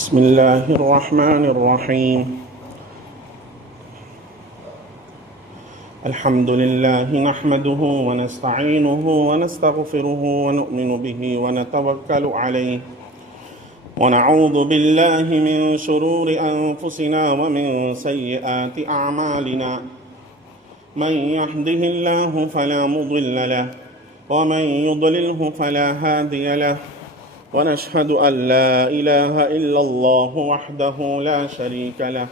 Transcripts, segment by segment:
بسم الله الرحمن الرحيم الحمد لله نحمده ونستعينه ونستغفره ونؤمن به ونتوكل عليه ونعوذ بالله من شرور أنفسنا ومن سيئات أعمالنا من يهده الله فلا مضل له ومن يضلله فلا هادي له ونشهد أن لا إله إلا الله وحده لا شريك له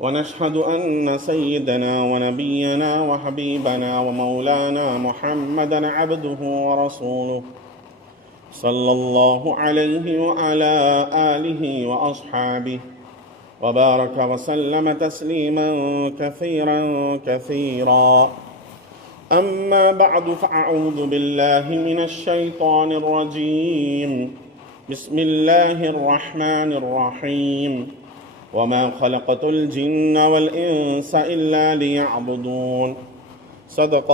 ونشهد أن سيدنا ونبينا وحبيبنا ومولانا محمدا عبده ورسوله صلى الله عليه وعلى آله وأصحابه وبارك وسلم تسليما كثيرا أما بعد فأعوذ بالله من الشيطان الرجيم بسم الله الرحمن الرحيم وما خلقت الجن والإنس إلا ليعبدون صدق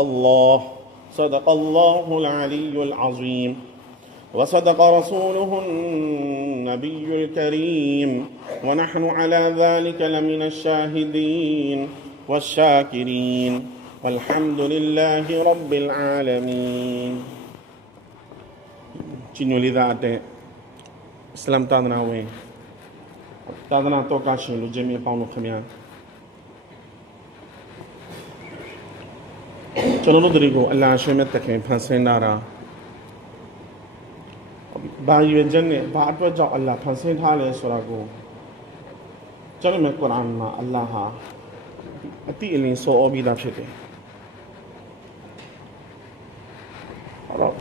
الله العلي العظيم وصدق رسوله النبي الكريم ونحن على ذلك لمن الشاهدين والشاكرين والحمد لله رب العالمين จินลิดาเตอิสลามตาดนาเวตาดนาตัวกาชินลูเจมีปาวนุขมียကျွန်တော်တို့တွေကိုအလ္လာဟ်ရှေ့မဲ့တခင်ဖန်ဆင်းတာဘာရွေးချက်နဲ့ဘာအတွက်ကြောင့်အလ္လာဟ်ဖန်ဆင်းထားလဲဆိုတာကိုကျွန်တော်မြတ်ကုရ်အာန်မှာအလ္လာဟ်ဟာအတိအလင်းဆိုအပြီးသားဖြစ်တယ်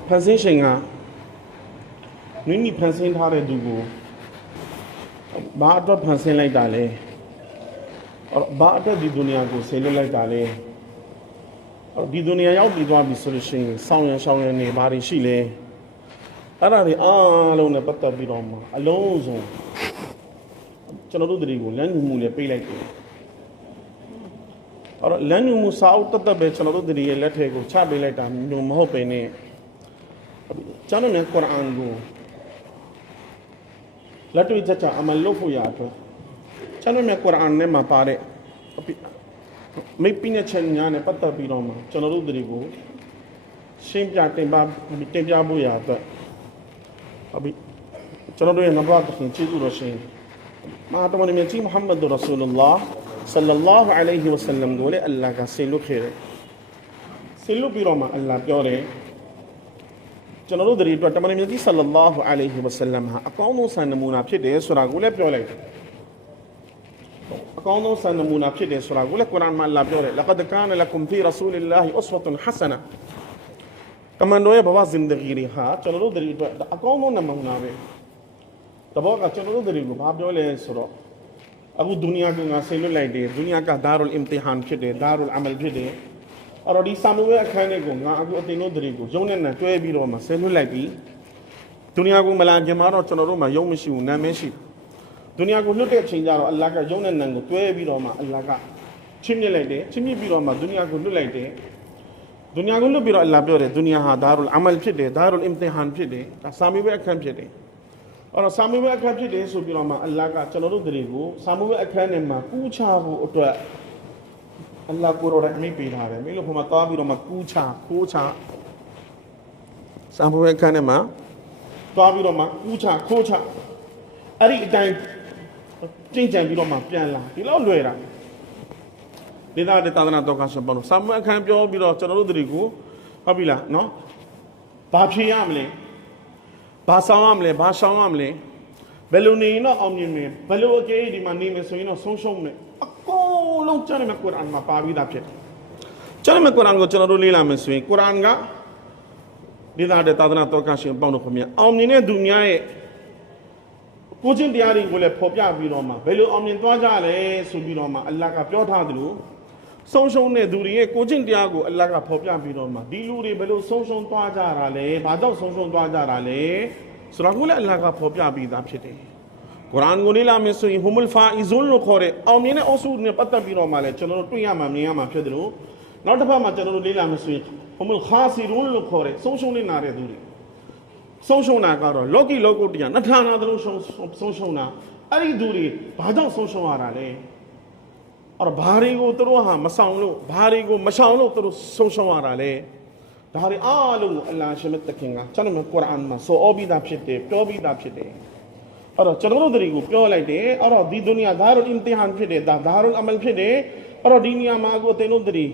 ဖန်ဆင်းရှင်ကမိမိဖန်ဆင်းထားတဲ့သူကိုဘာအတွက်ဖန်ဆင်းလိုက်တာလဲဘာအတွက်ဒီဒုနီယာကိုဆင်းလွတ်လိုက်တာလဲဒီဒုနီယာရောက်ပြီးသွားပြီဆိုလို့ရှိရင်ဆောင်းရံရှောင်းရံနေဘာတွေရှိလဲအဲ့ဒါတွေအားလုံးနဲ့ပတ်သက်ပြီးတော့မှအလုံးစုံကျွန်တော်တို့တွေကိုလမ်းညွှန်မှုနဲ့ပေးလိုက်တယ်အဲ့တော့လမ်းညွှန်မှုစာအုပ်တတ်ပဲကျွန်တော်တို့တွေရဲ့လက်ထဲကိုချပေးလိုက်တာမျိုးမဟုတ်ပဲနဲ့ကျွန်တော်နဲ့ကုရ်အာန်ကိုလက်တွေ့ချက်ချအမှန်လို့ဖို့ရအတွက်ကျွန်တော်နဲ့ကုရ်အာန်နဲ့မှာပါတဲ့မိတ်ပိနဲ့ချက်ညာနဲ့ပတ်သက်ပြီးတော့မှကျွန်တော်တို့တွေကိုရှင်းပြတင်ပြဖို့ရအတွက်ကျွန်တော်တို့ရဲ့နဗတ်ခင်ကျေးဇူးတော်ရှင်မဟာတမန်မြတ်ကြီးမုဟမ္မဒ်ရဆူလလာဆလ္လာလာဟ်အလိုင်ဟီဝဆလမ်ကိုလည်းအလ္လာဟ်ကဆင်လွတ်ခဲ့တယ်ဆင်လွတ်ပြီးတော့မှအလ္လာဟ်ပြောတယ်ကျွန်တော်တို့တွေအတွက်တမန်တော်မြတ်ကြီးဆလ္လာလာဟ်အလိုင်ဟီဝဆလမ်ဟာအကောင်းဆုံးစံနမူနာဖြစ်တယ်ဆိုတာကိုလည်းပြောလိုက်တယ်အကောင်းဆုံးစံနမူနာဖြစ်တယ်ဆိုတာကိုလည်းကုရ်အာန်မှာအလ္လာဟ်ပြောတယ်လကဒ်ကာနလကုမ်ဖီရဆူလလာဟီအစဝတ်ဟဆနာတမန်တော်ရဲ့ဘဝဇင်ဒဂီတွေဟာကျွန်တော်တို့တွေအတွက်အကောင်းဆုံးနမူနာပဲတဘောကကျွန်တော်တို့တွေကိုဘာပြောလဲဆိုတော့အခုဒုနီယာကငါဆင်လွတ်လိုက်တယ်ဒုနီယာကဒါရုလ်အင်တီဟန်ဖြစ်တယ်ဒါရုလ်အမလ်ဖြစ်တယ်အဲ့တော့ဒီဆာမူဝဲအခန်းတွေကိုငါအခုအတင်တို့တွေကိုရုံနဲ့တွဲပြီးတော့မှဆင်လွတ်လိုက်ပြီးဒုနီယာကိုမလာခင်မှာတော့ကျွန်တော်တို့မှာယုံမရှိဘူးနာမည်ရှိဒုနီယာကိုလွတ်တဲ့အချိန်ကျတော့အလ္လာဟ်ကယုံနဲ့နံကိုတွဲပြီးတော့မှအလ္လာဟ်ကချစ်မြစ်လိုက်တယ်ချစ်မြစ်ပြီးတော့မှဒုနီယာကိုလွတ်လိုက်တယ်ဒုနီယာကိုလွတ်ပြီးတော့အလ္လာဟ်ပြောတယ်ဒုနီယာဟာဒါရုလ်အမလ်ဖြစ်တယ်ဒါရုလ်အင်တီဟန်ဖြစ်တယ်ဒါဆာမူဝဲအခန်းဖြစ်တယ်အဲ့တော့ဆာမူဝဲအခန်းဖြစ်တယ်ဆိုပြီးတော့မှအလ္လာဟ်ကကျွန်တော်တို့တွေကိုဆာမူဝဲအခန်းနဲ့မှကူးချဖို့အတွက်အလ္လာဟ်ကိုရောအမိပေးထားတယ်မင်းတို့ဘုံမှာသွားပြီးတော့မှကူးချခိုးချဆာမူဝဲအခန်းနဲ့မှသွားပြီးတော့မှကူးချခိုးချအဲ့ဒီအတိုင်းကျင့်ကြံပြီးတော့မှပြန်လာဒီလောက်လွယ်တာဒေသတဲ့သာသနာတော်ကရှင်ပေါ့နော်ဆာမူဝဲအခန်းပြောပြီးတော့ကျွန်တော်တို့တွေကိုဟုတ်ပြီလားနော်ဘာဖြေရမလဲဘာဆောင်ရမလဲဘာရှောင်ရမလဲဘယ်လိုနေရင်တော့အောင်မြင်မယ်ဘယ်လိုအကြေးဒီမှာနေမယ်ဆိုရင်တော့ဆုံးရှုံးမယ်အကုန်လုံးကျွန်တော်ကုရ်အာန်မှာပါပြီးသားဖြစ်တယ်ကျွန်တော်ကုရ်အာန်ကိုကျွန်တော်တို့လေ့လာမယ်ဆိုရင်ကုရ်အာန်ကဒေသတဲ့သာသနာတော်ကရှင်ပေါင်းတို့ခင်ဗျအောင်မြင်တဲ့သူများရဲ့ကိုချင်းတရားတွေကိုလည်းဖော်ပြပြီးတော့မှဘယ်လိုအောင်မြင်သွားကြလဲဆိုပြီးတော့မှအလ္လာဟ်ကပြောထားသလိုဆုံးရှုံးတဲ့သူတွေရဲ့ကိုချင်းတရားကိုအလ္လာဟ်ကဖော်ပြပြီးတော့မှဒီလူတွေဘယ်လိုဆုံးရှုံးသွားကြတာလဲဘာကြောင့်ဆုံးရှုံးသွားကြတာလဲဆိုတော့ကိုလည်းအလ္လာဟ်ကဖော်ပြပြီးသားဖြစ်တယ်ကုရ်အာန်ကိုလေ့လာမယ်ဆိုရင်ဟူမလ်ဖာအီဇွန်လို့ခေါ်တဲ့အောင်မြင်တဲ့အုပ်စုနဲ့ပတ်သက်ပြီးတော့မှလည်းကျွန်တော်တို့တွေ့ရမှာမြင်ရမှာဖြစ်တယ်လို့နောက်တစ်ဖက်မှာကျွန်တော်တို့လေ့လာမယ်ဆိုရင်ဟူမလ်ခါစီရွန်လို့ခေါ်တဲ့ဆုံးရှုံးနေနာတဲ့သူတွေ ဆုံးရှုံးတာကတော့လောကီလောကုတ္တရာနှစ်ဌာနသလုံးဆုံးရှုံးတာအဲ့ဒီသူတွေဘာကြောင့်ဆုံးရှုံးရတာလဲအဲ့တော့ဘာတွေကိုသူတို့ဟာမဆောင်လို့ဘာတွေကိုမရှောင်လို့သူတို့ဆုံးရှုံးရတာလဲဒါတွေအားလုံးကိုအလ္လာဟ်ရှမတ်တခင်ကကျွန်တော်ကုရ်အာန်မှာဆိုပြီးသားဖြစ်တယ်ပြောပြီးသားဖြစ်တယ်အဲ့တော့ကျွန်တော်တို့တွေကိုပြောလိုက်တယ်အဲ့တော့ဒီဒုနီယာဒါရုလ်အင်တီဟန်ဖြစ်တယ်ဒါရုလ်အမလ်ဖြစ်တယ်အဲ့တော့ဒီနေရာမှာကိုအသင်တို့တွေ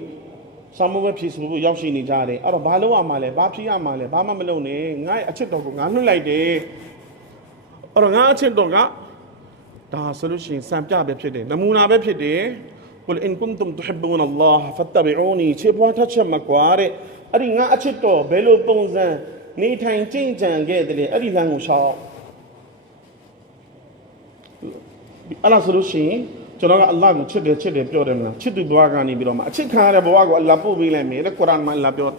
စာမဝဲဖြစ်ဆိုဖို့ရောက်ရှိနေကြတယ်အဲ့တော့ဘာလုပ်ရမှာလဲဘာဖြစ်ရမှာလဲဘာမှမလုပ်နဲ့ငါ့ရဲ့အချစ်တော်ကိုငါနှုတ်လိုက်တယ်အဲ့တော့ငါအချစ်တော်ကဒါဆိုလို့ရှိရင်စံပြပဲဖြစ်တယ်နမူနာပဲဖြစ်တယ်ကုလ်အင်ကွန်တုမ်တူဟစ်ဘူနအလ္လာဟ်ဖတ်တဘီအူနီချေပွားထချက်မကွာတဲ့အဲ့ဒီငါအချစ်တော်ဘယ်လိုပုံစံနေထိုင်ကျင့်ကြံခဲ့တယ်လေအဲ့ဒီလမ်းကိုရှောက်အဲ့ဒါဆိုလို့ရှိရင်ကျွန်တော်ကအလ္လာဟ်ကိုချစ်တယ်ပြောတယ်မလားချစ်သူဘဝကနေပြီးတော့မှအချစ်ခံရတဲ့ဘဝကိုအလ္လာဟ်ပို့ပေးလိုက်မယ်တဲ့ကုရ်အာန်မှာအလ္လာဟ်ပြော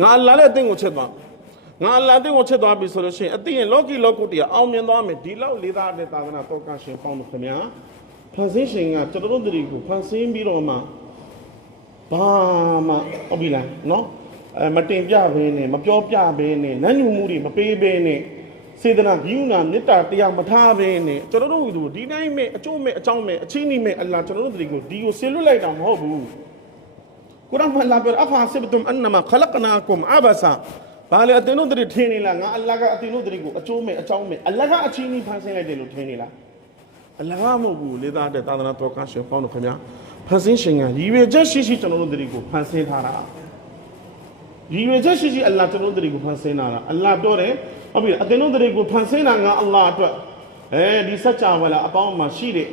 ငါအလ္လာဟ်လည်းအသင်ကိုချစ်သွားငါအလ္လာဟ်အသင်ကိုချစ်သွားပြီဆိုလို့ရှိရင်အသင်ရဲ့လောကီလောကုတ္တရာအောင်မြင်သွားမယ်ဒီလောက်လေးသားတဲ့သာသနာတော်ကရှင်ပေါင်းလို့ခင်ဗျာဖန်ဆင်းရှင်ကကျွန်တော်တို့တွေကိုဖန်ဆင်းပြီးတော့မှဘာမှဟုတ်ပြီလားနော်မတင်ပြဘဲနဲ့မပြောပြဘဲနဲ့နတ်ညူမှုတွေမပေးဘဲနဲ့စေတနာဂိယူနာမေတ္တာတရားမထားဘဲနဲ့ကျွန်တော်တို့ဒီတိုင်းမဲ့အကျိုးမဲ့အကြောင်းမဲ့အချင်းကြီးမဲ့အလ္လာဟ်ကျွန်တော်တို့တွေကိုဒီကိုဆင်လွတ်လိုက်တာမဟုတ်ဘူးကုရ်အာန်မှာအလ္လာဟ်ပြောအဖာဆစ်ဘတုမ်အန်နမခလကနာကုမ်အဘဆာဘာလဲအသင်တို့တွေထင်နေလားငါအလ္လာဟ်ကအသင်တို့တွေကိုအကျိုးမဲ့အကြောင်းမဲ့အလ္လာဟ်ကအချင်းကြီးဖန်ဆင်းလိုက်တယ်လို့ထင်နေလားအလ္လာဟ်မဟုတ်ဘူးလေသားတဲ့သာသနာတော်ကရှင်ပေါင်းတို့ခင်ဗျာဖန်ဆင်းရှင်ကရည်ရွယ်ချက်ရှိကျွန်တော်တို့တွေကိုဖန်ဆင်းထားတာရည်ရွယ်ချက်ရှိအလ္လာဟ်ကျွန်တော်တို့တွေကိုဖန်ဆင်းတာအလ္လာဟ်ပြောတယ်ဟုတ်ပြီအသင်တို့တွေကိုဖန်ဆင်းတာငါအလ္လာဟ်အတွက်ဒီစัจ java လာအပေါင်းမှာရှိတဲ့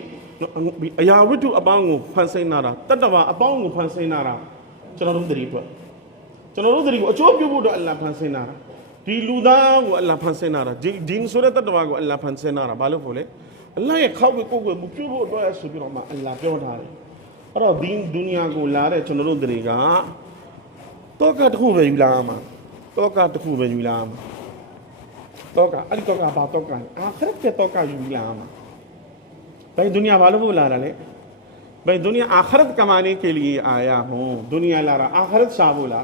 အရာဝတ္ထုအပေါင်းကိုဖန်ဆင်းတာတတ္တဝါအပေါင်းကိုဖန်ဆင်းတာကျွန်တော်တို့တွေအတွက်ကျွန်တော်တို့တွေကိုအကျိုးပြုဖို့အတွက်အလ္လာဟ်ဖန်ဆင်းတာဒီလူသားကိုအလ္လာဟ်ဖန်ဆင်းတာဒီဆိုတဲ့တတ္တဝါကိုအလ္လာဟ်ဖန်ဆင်းတာဘာလို့ဖို့လဲအလ္လာဟ်ရဲ့ခောက်ကိုပြုဖို့အတွက်ဆိုပြီးတော့မှအလ္လာဟ်ပြောထားတယ်အဲ့တော့ဒီဒုနီယာကိုလာတဲ့ကျွန်တော်တို့တွေကတောကတစ်ခုပဲယူလာမှာတောကတစ်ခုပဲယူလာမှာတောကအဲ့ဒီတောကဘာတောကအာခရက်တဲ့တောကယူလာမှာဘယ်ဒုနီယာဘာလို့လာတာလဲဘယ်ဒုနီယာအာခရက်कमाने के लिए आया हूं दुनिया ला रहा आखिरत शाबो ला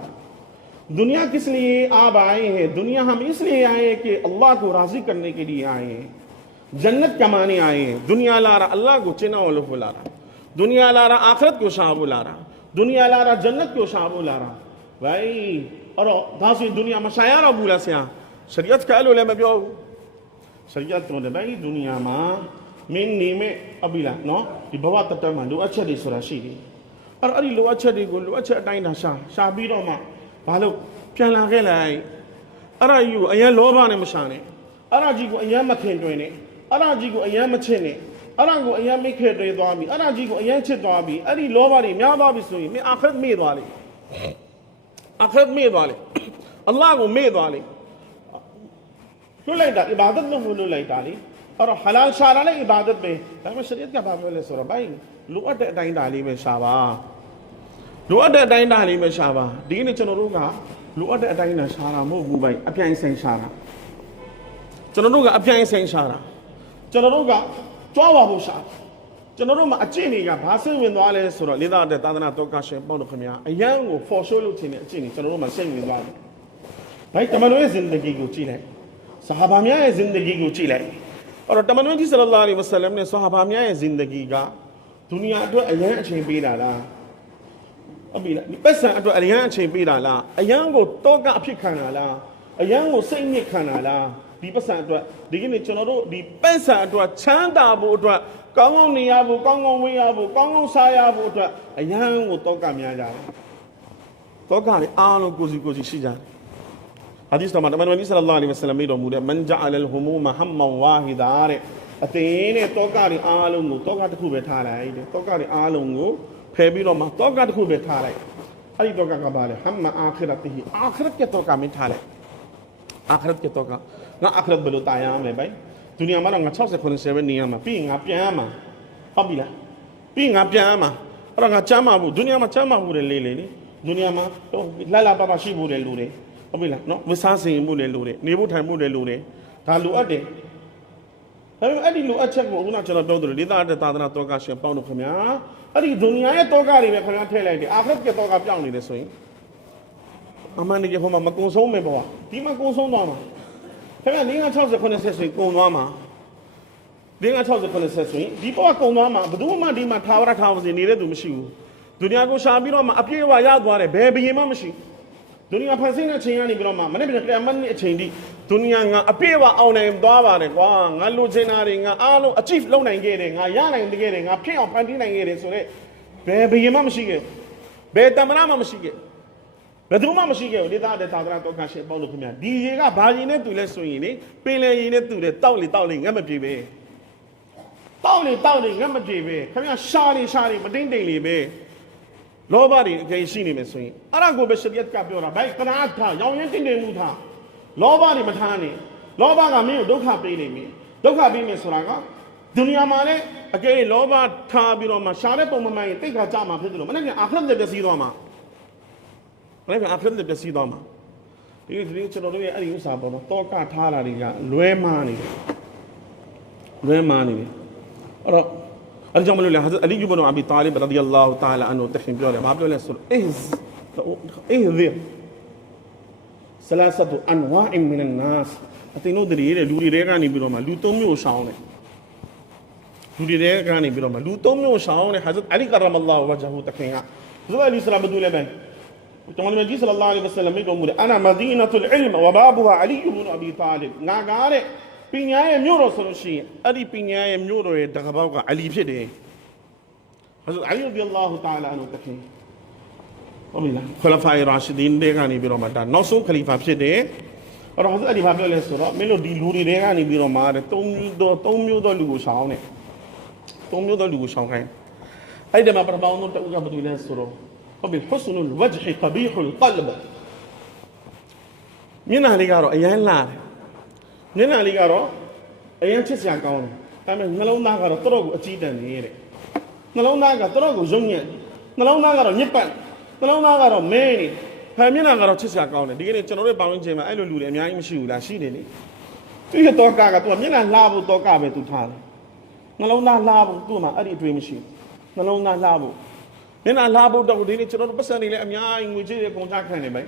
दुनिया किस लिए आप आए हैं दुनिया हम इसलिए आए हैं कि अल्लाह को राजी करने के लिए आए हैं जन्नत कमाने आए हैं दुनिया ला रहा अल्लाह को चिना वालों को ला रहा दुनिया ला रहा आखिरत को शाबो ला रहा दुनिया ला रहा जन्नत को शाबो ला रहा भाई और दासी दुनिया में शायर बुला से शरीयत का लो ले मैंပြောशरीयत तो ने भाई दुनिया में मेन नीमे अभी ला नो ဒီဘဝတတမှာလိုအပ်ချက်တွေဆိုတာရှိတယ်အဲ့ဒီလိုအပ်ချက်တွေကိုလိုအပ်ချက်အတိုင်းသာရှာပြီးတော့မှဘာလို့ပြန်လာခဲ့လိုက်အဲ့ဒါကြီးကိုအရင်လောဘနဲ့မရှာနဲ့အဲ့ဒါကြီးကိုအရင်မခင်တွင်နဲ့အဲ့ဒါကြီးကိုအရင်မချစ်နဲ့အဲ့ဒါကိုအရင်မိခဲတွေသွားပြီအဲ့ဒါကြီးကိုအရင်ချစ်သွားပြီအဲ့ဒီလောဘတွေများသွားပြီဆိုရင်မင်းအာခရတ်မေ့သွားလိမ့်အာခရတ်မေ့သွားလိမ့်အလ္လာဟ်ကိုမေ့သွားလိမ့်လွတ်လိုက်တာအီဘာဒတ်လို့လွတ်လိုက်တာလေऔर हलाल शारा ले इबादत में हमें शरीयत का बात बोले सोरा भाई लुअट टाइम डाली में शाबा लुअट टाइम डाली में शाबा दी ने चनों का लुअट टाइम ना शारा मो गु भाई अप्याय से शारा चनों का अप्याय से शारा चनों का चौवा वो शारा चनों में अच्छे नहीं का भाषण में वाले सोरा लिदा दे तादना तो का शेप बहुत खमिया अयंग वो फॉशो लो चीने अच्छे नहीं चनों में सेंग में वाले भाई तमन्नो जिंदगी को चीले सहाबा में जिंदगी को चीले और तमन्नो जी सल्लल्लाहु अलैहि वसल्लम ने सहाबा में जिंदगी का दुनिया तो अयंग अच्छे भी डाला अभी पैसा तो अयंग अच्छे भी डाला अयंग को तो का अभिक खाना ला अयंग को सेंग में खाना ला दी पैसा तो देखिए ने चलो दी पैसा तो चांदा वो तो कांगों नहीं आबो कांगों में आबो कांगों साया वो तो अयंग को तो का मिया जा तो का ले आलों कोसी सी जा हदीस तो मतलब नबी सल्लल्लाहु अलैहि वसल्लम में मुरे मन जअल हुमूम हम्मन वाहिदा रे अतेने तो का रे आलों को तो का तकु बैठा रहा है तो का रे आलों को फे भी रो मा तो का तकु बैठा रहा है अई तो का बाले हम आखिरत ही आखिरत के तो का मिठा ले आखिरत के तो का ना आखिरत बलो ताया में भाई दुनिया में ना 67 नियम में पी ngap प्या मा अब बिला पी ngap प्या मा और nga chama bu दुनिया में chama bu ले ले ni दुनिया में तो ला बाबा शी bu ले lu reဟုတ်ပြီလားနော်ဝစားစင်မှုလည်းလိုတယ်နေဖို့ထိုင်မှုလည်းလိုတယ်ဒါလိုအပ်တယ်ဒါပေမဲ့အဲ့ဒီလိုအပ်ချက်ကိုခုနကျွန်တော်ပြောသလိုဒေသတဲ့သာသနာတော်ကရှင်ပေါင်းလို့ခင်ဗျာအဲ့ဒီဒုနီယာရဲ့တောကတွေပဲခင်ဗျာထည့်လိုက်တယ်အာခရတ်ရဲ့တောကပြောင်းနေတယ်ဆိုရင်အမှန်တကယ်ဟိုမှာမကုံဆုံးမယ်ပေါ့ဒီမှာကုံဆုံးသွားမှာ ခင်ဗျ460ဆိုရင်ကုံသွားမှာ460ဆိုရင်ဒီပေါ်ကကုံသွားမှာဘယ်သူမှဒီမှာထာဝရထာဝစီနေတဲ့သူမရှိဘူးဒုနီယာကိုရှာပြီးတော့မှအပြည့်အဝရသွားတယ်ဘယ်ဘယင်မှမရှိဒုနီယာဖန်ဆင်းတဲ့အချိန်ကနေပြီးတော့မှမနေ့ကကရမတ်နေ့အချိန်ထိဒုနီယာငါအပြည့်အဝအောင်နိုင်သွားပါတယ်ကွာငါလိုချင်တာတွေငါအားလုံး achieve လုပ်နိုင်ခဲ့တယ်ငါရနိုင်ခဲ့တယ်ငါဖြစ်အောင်ဖန်တီးနိုင်ခဲ့တယ်ဆိုတော့ဘယ်ဘယင်မှမရှိခဲ့ဘယ်တမနာမှမရှိခဲ့ဘယ်သူမှမရှိခဲ့ဘူးဒေသတဲ့သာသနာတော်ကရှင်ပေါ့လို့ခင်ဗျာဒီရေကဘာရင်နဲ့တူလဲဆိုရင်လေပင်လေရင်နဲ့တူတယ်တောက်လေငတ်မပြေပဲတောက်လေငတ်မပြေပဲခင်ဗျာရှာလေမတင်းတိမ်လေပဲလောဘတွေအကြိမ်ရှိနေမယ်ဆိုရင်အဲ့ဒါကိုပဲရှရီယတ်ကပြောတာဘိုက်ကနာထားရောင်ရင်တင်းတိမ်မှုထားလောဘတွေမထားနဲ့လောဘကမင်းကိုဒုက္ခပေးနေပြီဒုက္ခပေးမယ်ဆိုတာကဒုနီယာမှာလည်းအကြိမ်လောဘထားပြီးတော့မှရှာတဲ့ပုံမှန်မှရင်တိတ်ခါကြမှာဖြစ်တယ်လို့မနေ့ကအာခရတ်တဲ့ပျက်စီးသွားမှာမနေ့ကအာခရတ်တဲ့ပျက်စီးသွားမှာဒီကျွန်တော်တို့ရဲ့အဲ့ဒီဥစ္စာပေါ့နော်တောကထားတာတွေကလွဲမားနေတယ်အဲ့တော့အဲ့ကြောင့်မလို့လေဟာဇ်အလီယူဘန်အဘီတာလီဘ်ရဒီยัลလာဟူတာအာလာအန်ဟူတခင်ပြောတယ်ဘာပြောလဲဆိုတော့ihzir salasatu anwa'in min an-nas အတင်းတို့တည်းတဲ့လူတွေကနေပြီးတော့မှလူ၃မျိုးရှောင်းတယ်လူတွေကနေပြီးတော့မှလူ၃မျိုးရှောင်းတယ်ဟာဇ်အလီကရမလာဟူဝဂျဟူတခင်ကဇူအလီဆလာဘဒူလည်းပဲကျွန်တော်တို့ကြီးဆလလာလဟ်ဝဆလမ်မိတော်မူတယ်အနာမဒီနတ်လ်အလ်မ်ဝဘာဘူဟာအလီယူဘန်အဘီတာလီဘ်ငါကားတဲ့ပညာရဲ့မြို့တော်ဆိုလို့ရှိရင်အဲ့ဒီပညာရဲ့မြို့တော်ရဲ့တကပောက်ကအလီဖြစ်တယ်ဟာဇ်အလီရဒီยัลလာဟူတာအာလာအန်ဟူတခင်ဟုတ်ပြီလားခလဖာရာရှီဒင်တွေကနေပြီးတော့မှဒါနောက်ဆုံးခလီဖာဖြစ်တယ်အဲ့တော့ဟာဇ်အလီဘာပြောလဲဆိုတော့မင်းတို့ဒီလူတွေကနေပြီးတော့မှတဲ့၃မျိုးသောလူကိုရှောင်းတယ်၃မျိုးသောလူကိုရှောင်းခိုင်းအဲ့ဒီမှာပထမဆုံးတူကဘာလို့လဲဆိုတော့ဟုတ်ပြီဟွစနုလ်ဝဂျဟ်ကဘီဟ်လ်ကလဘမျက်နှာလေးကတော့အရန်လာတယ်မျက်နှာလေးကတော့အရင်ချစ်စရာကောင်းတယ်ဒါပေမဲ့နှလုံးသားကတော့တော်တော်ကိုအကြည့်တန်နေတဲ့နှလုံးသားကတော်တော်ကိုယုံညံ့နှလုံးသားကတော့ညစ်ပတ်နှလုံးသားကတော့မဲနေဖယ်မျက်နှာကတော့ချစ်စရာကောင်းတယ်ဒီကနေ့ကျွန်တော်တို့ပေါင်းချင်းမှာအဲ့လိုလူတွေအများကြီးမရှိဘူးလားရှိတယ်လေသူရဲ့တောကသူကမျက်နှာလှဖို့တောကပဲသူထားတယ်နှလုံးသားလှဖို့သူ့မှာအဲ့ဒီအတွေ့မရှိဘူးနှလုံးသားလှဖို့မျက်နှာလှဖို့တော့ဒီနေ့ကျွန်တော်တို့ပတ်စံနေလဲအများကြီးငွေကြေးတွေကုန်ကြခံနေပ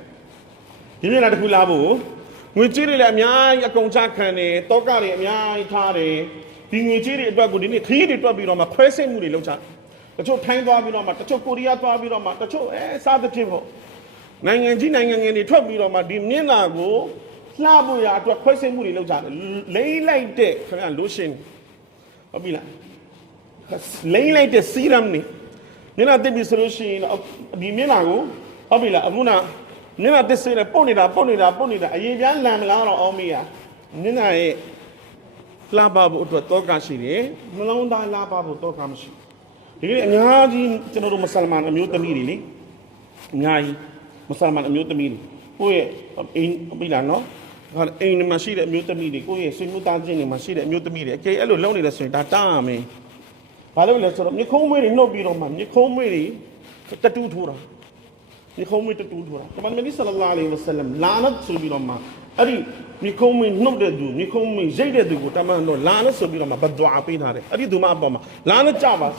ဲဒီမျက်နှာတစ်ခုလှဖို့ငွေကြေးတွေလည်းအများကြီးအကုန်ချခံတယ်တောကတွေအများကြီးထားတယ်ဒီငွေကြေးတွေအတွက်ကိုဒီနေ့ခရီးတွေတွက်ပြီးတော့မှခွဲစိတ်မှုတွေလုပ်ချတချို့ထိုင်းသွားပြီးတော့မှတချို့ကိုရီးယားသွားပြီးတော့မှတချို့စားသဖြင့်ပေါ့နိုင်ငံကြီးနိုင်ငံငယ်တွေထွက်ပြီးတော့မှဒီမျက်နှာကိုလှဖို့ရအတွက်ခွဲစိတ်မှုတွေလုပ်ချတယ်လိမ့်လိုက်တဲ့ခင်ဗျာလိုရှင်ဟုတ်ပြီလားလိမ့်လိုက်တဲ့စီရမ်နေမျက်နှာတက်ပြီးဆိုလို့ရှိရင်ဒီမျက်နှာကိုဟုတ်ပြီလားအခုနမျက်နှာတက်စေးနဲ့ပုတ်နေတာအရင်ပြန်လန်မလားတော့အောင်မေးရမျက်နှာရဲ့လှပဖို့အတွက်တောကရှိတယ်နှလုံးသားလှပဖို့တောကမရှိဒီကနေ့အများကြီးကျွန်တော်တို့မဆလမန်အမျိုးသမီးတွေလေအများကြီးမဆလမန်အမျိုးသမီးတွေကိုယ့်ရဲ့အိမ်ပြီးလာနော်ဟာအိမ်မှာရှိတဲ့အမျိုးသမီးတွေကိုယ့်ရဲ့ဆွေမျိုးသားချင်းတွေမှာရှိတဲ့အမျိုးသမီးတွေအကယ်အဲ့လိုလုပ်နေတယ်ဆိုရင်ဒါတားရမယ်ဘာလို့လဲဆိုတော့မြေခုံးမွေးတွေနှုတ်ပြီးတော့မှမြေခုံးမွေးတွေတတူးထိုးတာမြေခုံးမွေးတတူးထိုးတာတမန်နဗီဆလ္လာလဟ်အလိုင်းဝါဆလမ်လာနတ်ဆိုပြီးတော့မှအဲ့ဒီမြေခုံးမွေးနှုတ်တဲ့သူမြေခုံးမွေးရိတ်တဲ့သူကိုတမန်တော်လာနတ်ဆိုပြီးတော့မှဘဒ်ဒွါပေးထားတယ်အဲ့ဒီသူမအပေါ်မှာလာနတ်ကြပါ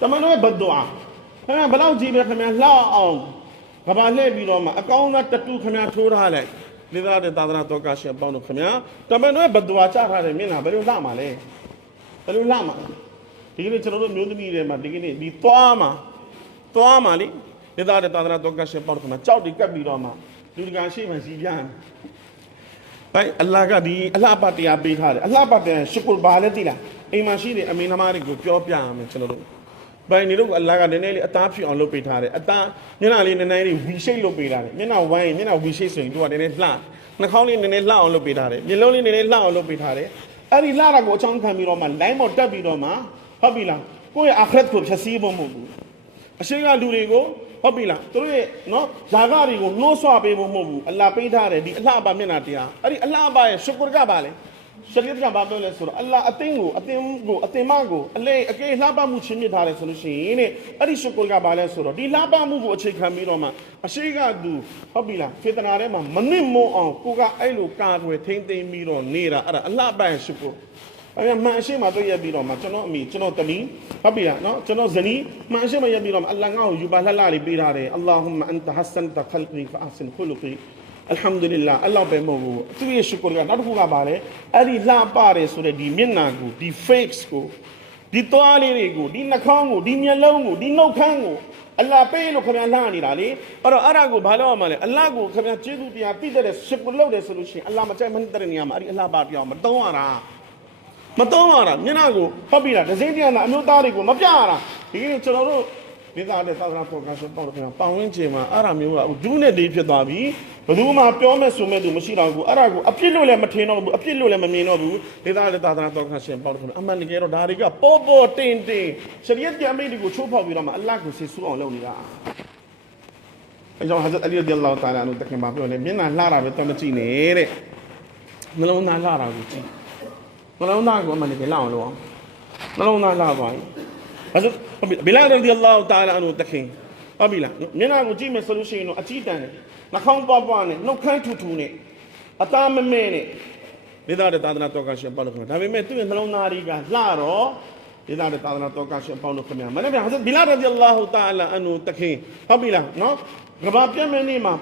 တမန်တော်ရဲ့ဘဒ်ဒွါခင်ဗျာဘယ်တော့ကြည့်ပဲခင်ဗျာလှအောင်ကဘာလှည့်ပြီးတော့မှအကောင်းသားတတူးခင်ဗျာထိုးထားလိုက်လေသာတဲ့သာသနာတော်ကရှင်ပေါင်းတို့ခင်ဗျာတမန်တော်ရဲ့ဘဒ်ဒွါချထားတယ်မျက်နှာဘယ်လိုလှမှာလဲဘယ်လိုလှမှာဒီကနေ့ကျွန်တော်တို့မျိုးသမီးတွေမှာဒီကနေ့ဒီသွားမှာလေလေသာတဲ့သာသနာတော်ကရှင်ပေါင်းတို့ခင်ဗျာကြောက်တွေကပ်ပြီးတော့မှလူတကာရှိမှစီပြန်ဘိုင်အလ္လာဟ်ကဒီအလှပတရားပေးထားတယ်အလှပတရားရှုကုရ်ဘာလဲသိလားအိမ်မှာရှိတဲ့အမေနှမတွေကိုပြောပြရမယ်ကျွန်တော်တို့ဘိုင်နေတော့အလ္လာဟ်ကနည်းနည်းလေးအသားဖြစ်အောင်လုပ်ပေးထားတယ်အသားမျက်နှာလေးနည်းနည်းလေးဝီရှိတ်လုပ်ပေးထားတယ်မျက်နှာဝိုင်းမျက်နှာဝီရှိတ်ဆိုရင်သူကနည်းနည်းလှနှာခေါင်းလေးနည်းနည်းလှအောင်လုပ်ပေးထားတယ်မျက်လုံးလေးနည်းနည်းလှအောင်လုပ်ပေးထားတယ်အဲ့ဒီလှတာကိုအချောင်းခံပြီးတော့မှလိုင်းပေါ်တက်ပြီးတော့မှဟုတ်ပြီလားကိုယ့်ရဲ့အာခရတ်ကိုဖြည့်ဆည်းဖို့မဟုတ်ဘူးအရှိကလူတွေကိုဟုတ်ပြီလားသူတို့ရဲ့နော်ဇာကတွေကိုနှိုးဆွပေးဖို့မဟုတ်ဘူးအလ္လာဟ်ပေးထားတယ်ဒီအလှပမျက်နှာတရားအဲ့ဒီအလှပရဲ့ရှုကုရ်ကပါလေရှရီယတ်ကဘာပြောလဲဆိုတော့အလ္လာဟ်အသင်မကိုအလေအကေလှပမှုချင်းမြစ်ထားတယ်ဆိုလို့ရှိရင်တဲ့အဲ့ဒီရှုကုရ်ကဘာလဲဆိုတော့ဒီလှပမှုကိုအခြေခံပြီးတော့မှအရှိကသူဟုတ်ပြီလားဖေတနာထဲမှာမနစ်မုံအောင်ကိုကအဲ့လိုကာကွယ်ထိမ့်သိမ်းပြီးတော့နေတာအဲ့ဒါအလှပရဲ့ရှုကုရ်အဲ့ဒါမှန်အရှိမှတွေ့ရပြီးတော့မှကျွန်တော်အမိကျွန်တော်တမီးဟုတ်ပြီလားနော်ကျွန်တော်ဇနီးမှန်အရှိမှရပြီးတော့မှအလ္လာဟ်ငါ့ကိုယူပါလှလှလေးပေးထားတယ်အလ္လာဟุမ္မအန်တဟဆန်တခလ်ကီဖာအဆင်ခူလုကီ alhamdulillah အလောက်ပဲမဟုတ်ဘူးသူရဲ့ရှုကုရကနောက်တစ်ခုကပါလေအဲ့ဒီလှပါတယ်ဆိုတဲ့ဒီမျက်နှာကိုဒီ face ကိုဒီသွားလေးတွေကိုဒီနှာခေါင်းကိုဒီမျက်လုံးကိုဒီနှုတ်ခမ်းကိုအလ္လာဟ်ပေးလို့ခင်ဗျာလှနေတာလေအဲ့တော့အဲ့ဒါကိုဘာလို့ရမှာလဲအလ္လာဟ်ကိုခင်ဗျာကျေးဇူးတရားသိတဲ့ရှုကုလုပ်တယ်ဆိုလို့ရှိရင်အလ္လာဟ်မကြိုက်မနှိမ့်တဲ့နေရာမှာအဲ့ဒီအလ္လာဟ်ပါပြောင်းမတုံးရတာမျက်နှာကိုဟုတ်ပြီလားဒဇင်းတရားအမျိုးသားတွေကိုမပြရတာဒီကနေ့ကျွန်တော်တို့ဒေသတဲ့သာသနာ့ပေါ်ကဆိုပေါ့ခင်ဗျာပတ်ဝန်းကျင်မှာအဲ့ဒါမျိုးကဒူးနဲ့ဒီဖြစ်သွားပြီဘယ်သူမှပြောမဲ့ဆိုမဲ့သူမရှိတော့ဘူးအဲ့ဒါကိုအပြစ်လို့လည်းမထင်တော့ဘူးအပြစ်လို့လည်းမမြင်တော့ဘူးဒေသတဲ့သာသနာ့တော်ခါရှင်ပေါ့ခင်ဗျာအမှန်တကယ်တော့ဒါတွေကပေါ်တင်ရှရီယတ်ကြအမိန့်တွေကိုချိုးဖောက်ပြီးတော့မှအလ္လာဟ်ကိုစစ်ဆူအောင်လုပ်နေတာအဲကြောင့်ဟာဇတ်အလီရဒီအလ္လာဟ်တာအာလာအနုတခင်မှာပြောတယ်မျက်နှာလှတာပဲတော့မကြည့်နဲ့တဲ့နှလုံးသားလှတာကိုကြည့်နှလုံးသားကိုအမှန်တကယ်လှအောင်လုပ်အောင်နှလုံးသားလှပါရင်ဟာဇတ်ဘီလာရဒီအလ္လာဟ်တာအာလာအနုတခင်ဟုတ်ပြီလားမျက်နှာကိုကြည့်မယ်ဆိုလို့ရှိရင်တော့အကြည့်တန်တယ်နှာခေါင်းပွားပွားနဲ့နှုတ်ခမ်းထူထူနဲ့အသားမမဲနဲ့ဒေသတဲ့သာသနာတော်ကရှင်ပေါ့လို့ခင်ဗျာဒါပေမဲ့သူ့ရဲ့နှလုံးသားတွေကလှတော့ဒေသတဲ့သာသနာတော်ကရှင်ပေါ့လို့ခင်ဗျာမနေ့ကဟာဇတ်ဘီလာရဒီအလ္လာဟ်တာအာလာအနုတခင်ဟုတ်ပြီလားနော်ကဘာပြတ်မဲ့နေ့မှာ